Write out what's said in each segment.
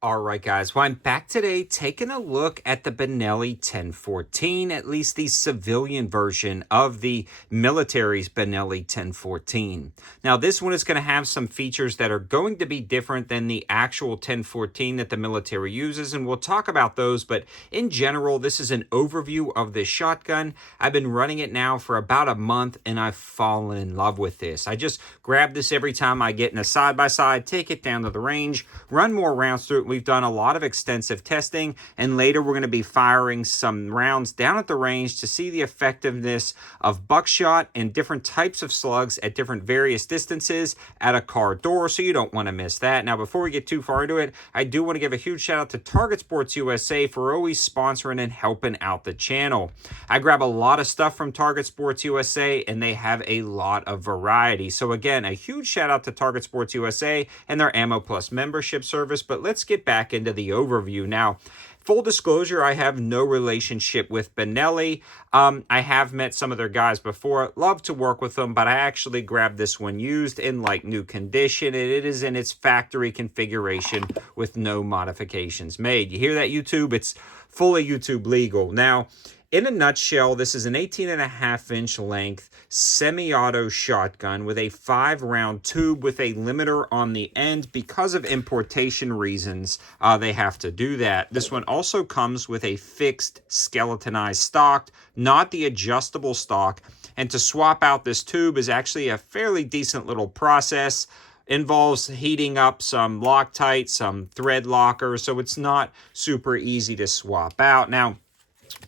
All right, guys. Well, I'm back today taking a look at the Benelli 1014, at least the civilian version of the military's Benelli 1014. Now, this one is going to have some features that are going to be different than the actual 1014 that the military uses, and we'll talk about those. But in general, this is an overview of this shotgun. I've been running it now for about a month, and I've fallen in love with this. I just grab this every time I get in a side-by-side, take it down to the range, run more rounds through it. We've done a lot of extensive testing, and later we're going to be firing some rounds down at the range to see the effectiveness of buckshot and different types of slugs at different various distances at a car door, so you don't want to miss that. Now, before we get too far into it, I do want to give a huge shout out to Target Sports USA for always sponsoring and helping out the channel. I grab a lot of stuff from Target Sports USA, and they have a lot of variety. So again, a huge shout out to Target Sports USA and their Ammo Plus membership service. But let's get back into the overview now. Full disclosure, I have no relationship with Benelli. I have met some of their guys before. Love to work with them, but I actually grabbed this one used in like new condition. It is in its factory configuration with no modifications made. You hear that, YouTube? It's fully YouTube legal. Now, in a nutshell, this is an 18.5-inch length semi-auto shotgun with a 5-round tube with a limiter on the end. Because of importation reasons, they have to do that. This one also comes with a fixed skeletonized stock, not the adjustable stock. And to swap out this tube is actually a fairly decent little process. Involves heating up some Loctite, some thread lockers, so it's not super easy to swap out. Now,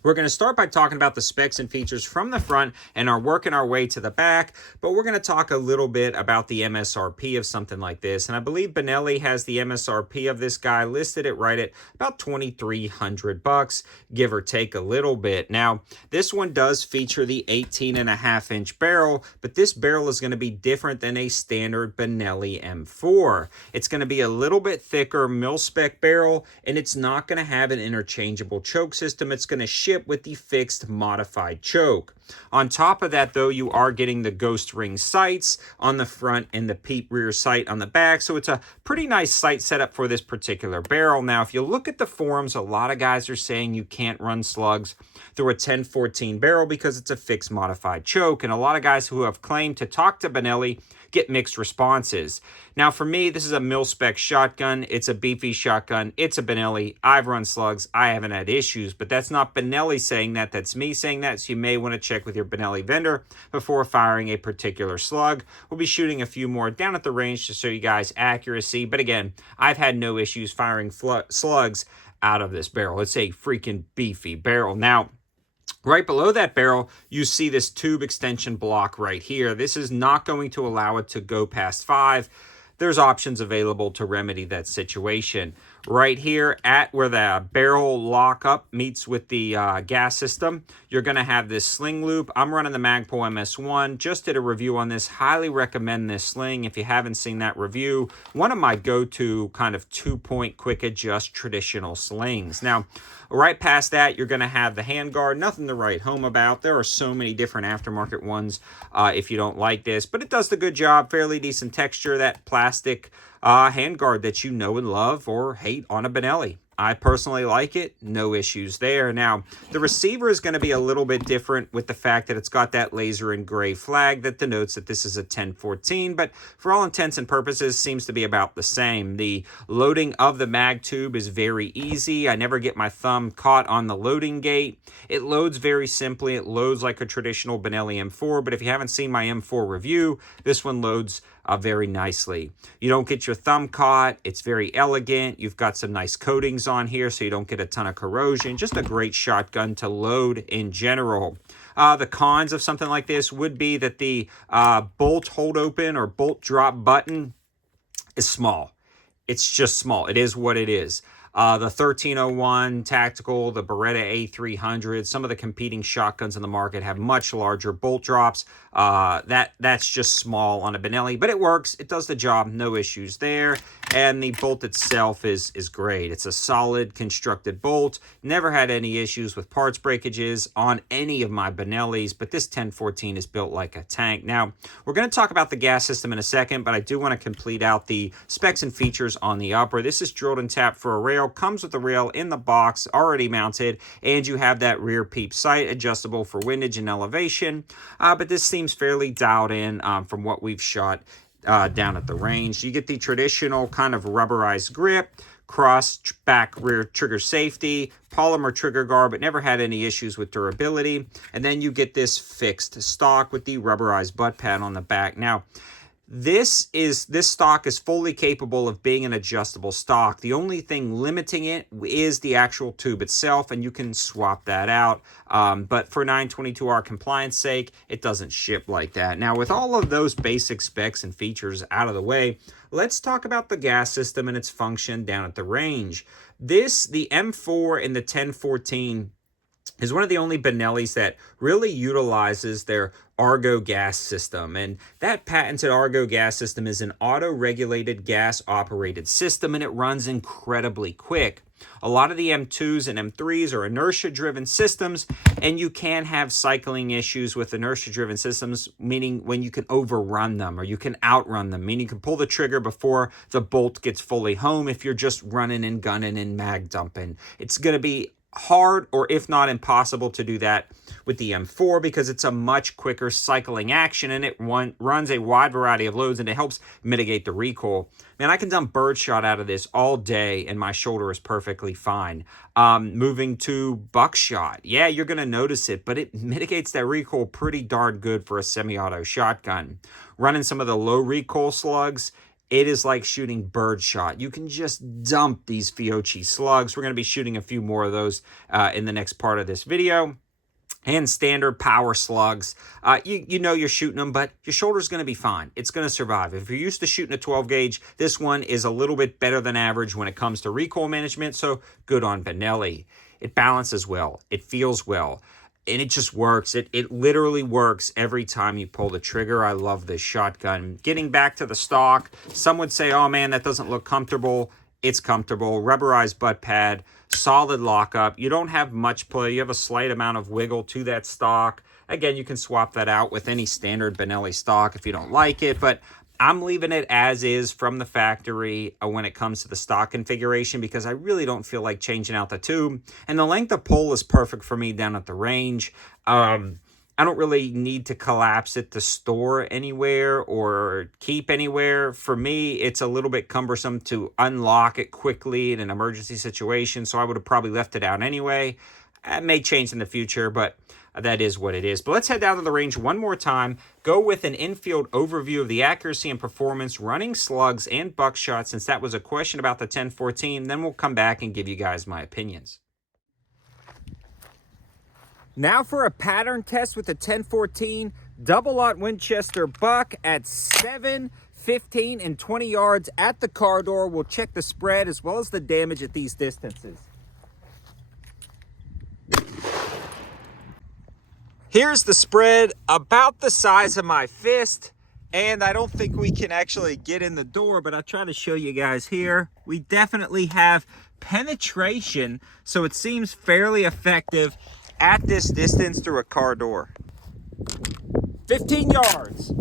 we're going to start by talking about the specs and features from the front and are working our way to the back, but we're going to talk a little bit about the MSRP of something like this. And I believe Benelli has the MSRP of this guy listed at right at about $2,300, give or take a little bit. Now, this one does feature the 18.5-inch barrel, but this barrel is going to be different than a standard Benelli M4. It's going to be a little bit thicker mil-spec barrel, and it's not going to have an interchangeable choke system. It's going to ship with the fixed modified choke. On top of that, though, you are getting the ghost ring sights on the front and the peep rear sight on the back, so it's a pretty nice sight setup for this particular barrel. Now, if you look at the forums, a lot of guys are saying you can't run slugs through a 1014 barrel because it's a fixed modified choke, and a lot of guys who have claimed to talk to Benelli get mixed responses. Now, for me, this is a mil-spec shotgun. It's a beefy shotgun. It's a Benelli. I've run slugs. I haven't had issues, but that's not Benelli saying that. That's me saying that, so you may want to check with your Benelli vendor before firing a particular slug. We'll be shooting a few more down at the range to show you guys accuracy, but again, I've had no issues firing slugs out of this barrel. It's a freaking beefy barrel. Now, right below that barrel, you see this tube extension block right here. This is not going to allow it to go past 5. There's options available to remedy that situation. Right here at where the barrel lockup meets with the gas system, you're going to have this sling loop. I'm running the Magpul MS1. Just did a review on this. Highly recommend this sling. If you haven't seen that review, one of my go-to kind of 2-point quick adjust traditional slings. Now, right past that, you're going to have the handguard. Nothing to write home about. There are so many different aftermarket ones if you don't like this, but it does the good job. Fairly decent texture. That plastic handguard that you know and love or hate on a Benelli. I personally like it. No issues there. Now, the receiver is going to be a little bit different with the fact that it's got that laser and gray flag that denotes that this is a 1014, but for all intents and purposes, seems to be about the same. The loading of the mag tube is very easy. I never get my thumb caught on the loading gate. It loads very simply. It loads like a traditional Benelli M4, but if you haven't seen my M4 review, this one loads very nicely. You don't get your thumb caught. It's very elegant. You've got some nice coatings on here so you don't get a ton of corrosion. Just a great shotgun to load in general. The cons of something like this would be that the bolt hold open or bolt drop button is small. It's just small. It is what it is. The 1301 Tactical, the Beretta A300, some of the competing shotguns in the market have much larger bolt drops. That's just small on a Benelli, but it works. It does the job. No issues there. And the bolt itself is great. It's a solid constructed bolt. Never had any issues with parts breakages on any of my Benellis, but this 1014 is built like a tank. Now, we're going to talk about the gas system in a second, but I do want to complete out the specs and features on the upper. This is drilled and tapped for a rail, comes with the rail in the box already mounted, and you have that rear peep sight adjustable for windage and elevation. But this seems fairly dialed in from what we've shot down at the range. You get the traditional kind of rubberized grip, cross back rear trigger safety, polymer trigger guard, but never had any issues with durability. And then you get this fixed stock with the rubberized butt pad on the back. Now, this stock is fully capable of being an adjustable stock. The only thing limiting it is the actual tube itself, and you can swap that out. But for 922R compliance sake, it doesn't ship like that. Now, with all of those basic specs and features out of the way, let's talk about the gas system and its function down at the range. The M4 and the 1014 is one of the only Benellis that really utilizes their Argo gas system. And that patented Argo gas system is an auto-regulated gas-operated system, and it runs incredibly quick. A lot of the M2s and M3s are inertia-driven systems, and you can have cycling issues with inertia-driven systems, meaning when you can overrun them or you can outrun them, meaning you can pull the trigger before the bolt gets fully home if you're just running and gunning and mag dumping. It's going to be hard, or if not impossible, to do that with the M4 because it's a much quicker cycling action and it runs a wide variety of loads and it helps mitigate the recoil. Man, I can dump birdshot out of this all day and my shoulder is perfectly fine. Moving to buckshot, yeah, you're going to notice it, but it mitigates that recoil pretty darn good for a semi-auto shotgun. Running some of the low recoil slugs, it is like shooting birdshot. You can just dump these Fiocchi slugs. We're going to be shooting a few more of those in the next part of this video. And standard power slugs. You know you're shooting them, but your shoulder's going to be fine. It's going to survive. If you're used to shooting a 12 gauge, this one is a little bit better than average when it comes to recoil management, so good on Benelli. It balances well. It feels well. And it just works. It literally works every time you pull the trigger. I love this shotgun. Getting back to the stock, some would say, oh man, that doesn't look comfortable. It's comfortable. Rubberized butt pad, solid lockup. You don't have much play. You have a slight amount of wiggle to that stock. Again, you can swap that out with any standard Benelli stock if you don't like it, but I'm leaving it as is from the factory when it comes to the stock configuration because I really don't feel like changing out the tube. And the length of pull is perfect for me down at the range. I don't really need to collapse it to store anywhere or keep anywhere. For me, it's a little bit cumbersome to unlock it quickly in an emergency situation, so I would have probably left it out anyway. It may change in the future, but that is what it is. But let's head down to the range one more time, go with an infield overview of the accuracy and performance running slugs and buckshot, since that was a question about the 1014. Then we'll come back and give you guys my opinions. Now for a pattern test with the 1014 double-aught Winchester buck at 7, 15, and 20 yards at the car door. We'll check the spread as well as the damage at these distances. Here's the spread, about the size of my fist, and I don't think we can actually get in the door, but I'll try to show you guys here. We definitely have penetration, so it seems fairly effective at this distance through a car door. 15 yards.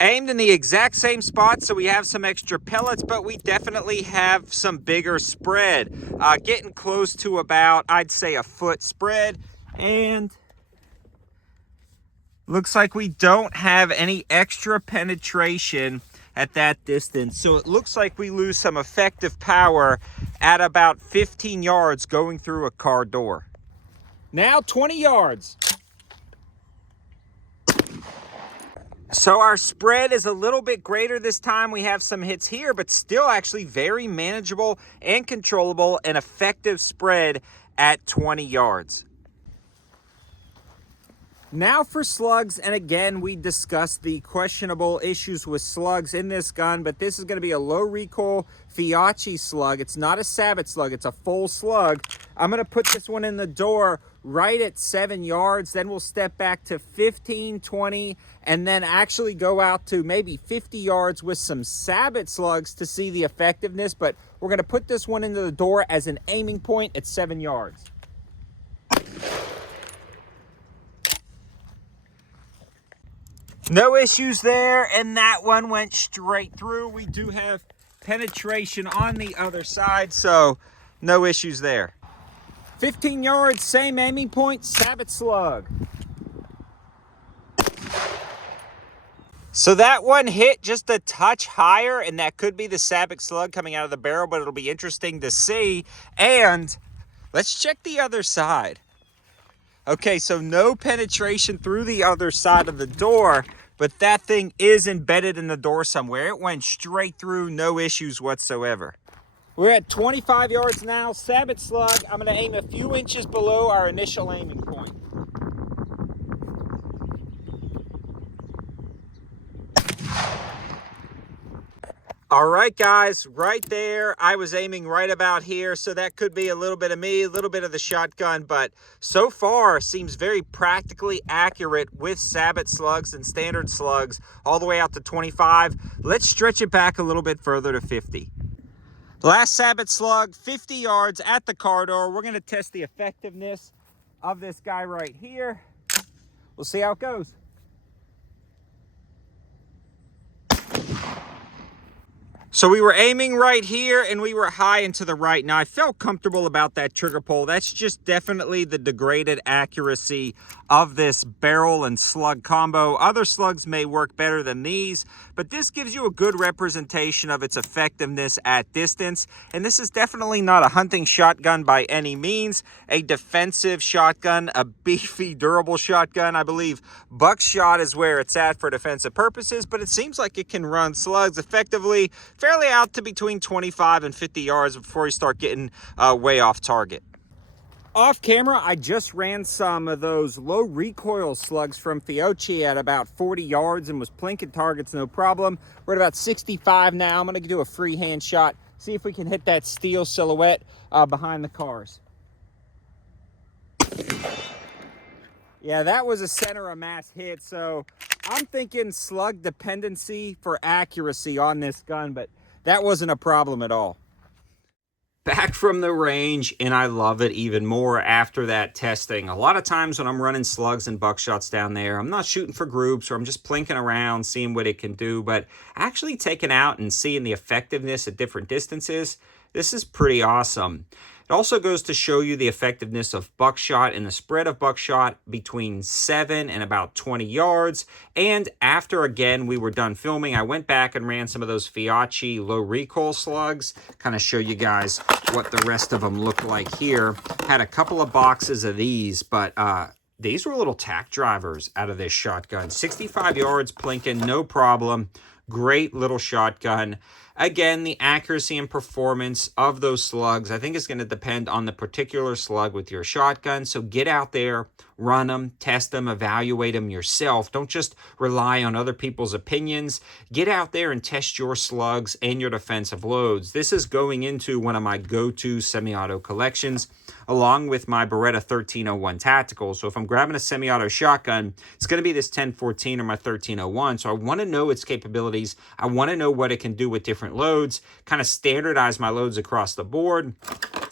Aimed in the exact same spot, so we have some extra pellets, but we definitely have some bigger spread. Getting close to about, I'd say, a foot spread. And looks like we don't have any extra penetration at that distance. So it looks like we lose some effective power at about 15 yards going through a car door. Now 20 yards. So our spread is a little bit greater this time. We have some hits here, but still actually very manageable and controllable and effective spread at 20 yards. Now for slugs, and again, we discussed the questionable issues with slugs in this gun, but this is going to be a low recoil Fiocchi slug. It's not a Savage slug, it's a full slug. I'm going to put this one in the door right at 7 yards. Then we'll step back to 15, 20, and then actually go out to maybe 50 yards with some sabot slugs to see the effectiveness. But we're going to put this one into the door as an aiming point at 7 yards. No issues there, and that one went straight through. We do have penetration on the other side, so no issues there. 15 yards, same aiming point, sabot slug. So that one hit just a touch higher, and that could be the sabot slug coming out of the barrel, but it'll be interesting to see. And let's check the other side. Okay, so no penetration through the other side of the door, but that thing is embedded in the door somewhere. It went straight through, no issues whatsoever. We're at 25 yards now, sabot slug. I'm gonna aim a few inches below our initial aiming point. All right, guys, right there. I was aiming right about here, so that could be a little bit of me, a little bit of the shotgun, but so far seems very practically accurate with sabot slugs and standard slugs all the way out to 25. Let's stretch it back a little bit further to 50. Last sabot slug, 50 yards at the car door. We're gonna test the effectiveness of this guy right here. We'll see how it goes. So we were aiming right here and we were high and to the right. Now I felt comfortable about that trigger pull. That's just definitely the degraded accuracy of this barrel and slug combo. Other slugs may work better than these, but this gives you a good representation of its effectiveness at distance. And this is definitely not a hunting shotgun by any means. A defensive shotgun, a beefy, durable shotgun. I believe buckshot is where it's at for defensive purposes, but it seems like it can run slugs effectively, fairly out to between 25 and 50 yards before you start getting way off target. Off camera, I just ran some of those low recoil slugs from Fiocchi at about 40 yards and was plinking targets no problem. We're at about 65 now. I'm gonna do a freehand shot, see if we can hit that steel silhouette behind the cars. Yeah, that was a center of mass hit, so I'm thinking slug dependency for accuracy on this gun, but that wasn't a problem at all. Back from the range, and I love it even more after that testing. A lot of times when I'm running slugs and buckshots down there, I'm not shooting for groups or I'm just plinking around, seeing what it can do, but actually taking out and seeing the effectiveness at different distances, this is pretty awesome. It also goes to show you the effectiveness of buckshot and the spread of buckshot between 7 and about 20 yards. And after, again, we were done filming, I went back and ran some of those Fiocchi low recoil slugs, kind of show you guys what the rest of them look like here. Had a couple of boxes of these, but these were little tack drivers out of this shotgun. 65 yards plinking, no problem. Great little shotgun. Again, the accuracy and performance of those slugs, I think, is going to depend on the particular slug with your shotgun. So get out there, run them, test them, evaluate them yourself. Don't just rely on other people's opinions. Get out there and test your slugs and your defensive loads. This is going into one of my go-to semi-auto collections, along with my Beretta 1301 Tactical. So if I'm grabbing a semi-auto shotgun, it's going to be this 1014 or my 1301. So I want to know its capabilities. I want to know what it can do with different loads, kind of standardize my loads across the board.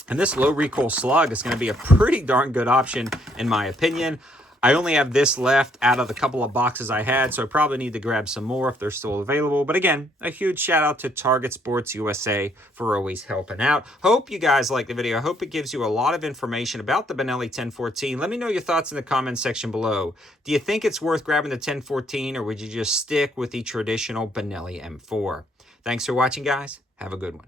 And this low recoil slug is going to be a pretty darn good option, in my opinion. I only have this left out of the couple of boxes I had, so I probably need to grab some more if they're still available. But again, a huge shout out to Target Sports USA for always helping out. Hope you guys like the video. I hope it gives you a lot of information about the Benelli 1014. Let me know your thoughts in the comment section below. Do you think it's worth grabbing the 1014, or would you just stick with the traditional Benelli M4? Thanks for watching, guys. Have a good one.